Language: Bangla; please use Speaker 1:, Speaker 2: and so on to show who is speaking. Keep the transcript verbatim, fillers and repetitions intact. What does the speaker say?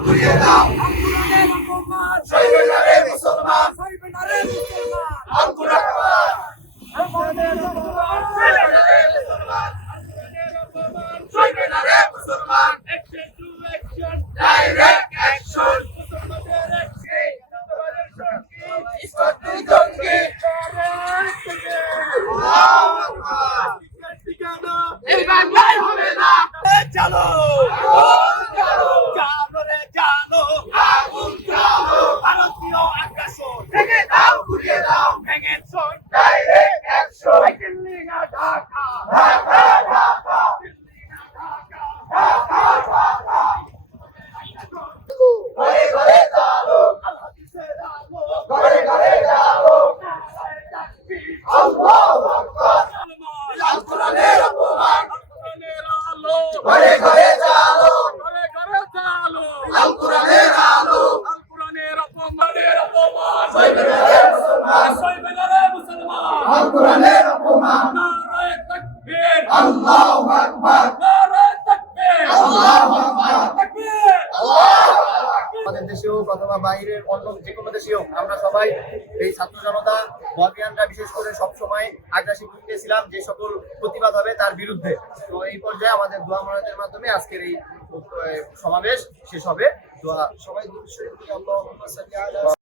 Speaker 1: ঘুরিয়ে দাও সইবে না রে মুসলমান আল্লাহু আকবার সইবে না রে মুসলমান ডাইরেক্ট অ্যাকশন ইসলামী জঙ্গি আল্লাহু আকবার এই বাংলায় হবে না চলো চলো চলো রে চলো আগুন চলো ভারতীয় আগ্রাসন ভেঙে দাও ঘুরিয়ে দাও ভেঙে শোন ডাইরেক্ট অ্যাকশন দিল্লি না ঢাকা ঢাকা ঢাকা দিল্লি না ঢাকা ঢাকা ঢাকা ঘরে ঘরে চলো আল্লাহ দিছে আলো ঘরে ঘরে চলো আল্লাহু আকবার আল কোরআনের অপমান ঘরে ঘরে চলো ঘরে ঘরে চলো আল কোরআনের আলো আল কোরআনের অপমানের অপমান সইবে না রে মুসলমান সইবে না রে মুসলমান আল কোরআনের অপমান নারায়ে তাকবীর আল্লাহু আকবার নারায়ে তাকবীর আল্লাহু আকবার তাকবীর আল্লাহু আকবার
Speaker 2: আমাদের দেশে হোক অথবা বাইরের অন্য যে কোনো দেশে হোক আমরা সবাই এই ছাত্র জনতা ববিয়ানরা বিশেষ করে সবসময় আগ্রাসী ভূমিকায় ছিলাম যে সকল প্রতিবাদ হবে তার বিরুদ্ধে। তো এই পর্যায়ে আমাদের দোয়া মোনাজাতের মাধ্যমে আজকের এই সমাবেশ শেষ হবে। দোয়া সবাই দুরূদ শরীফ পড়ি আল্লাহুম্মা সাল্লি আলা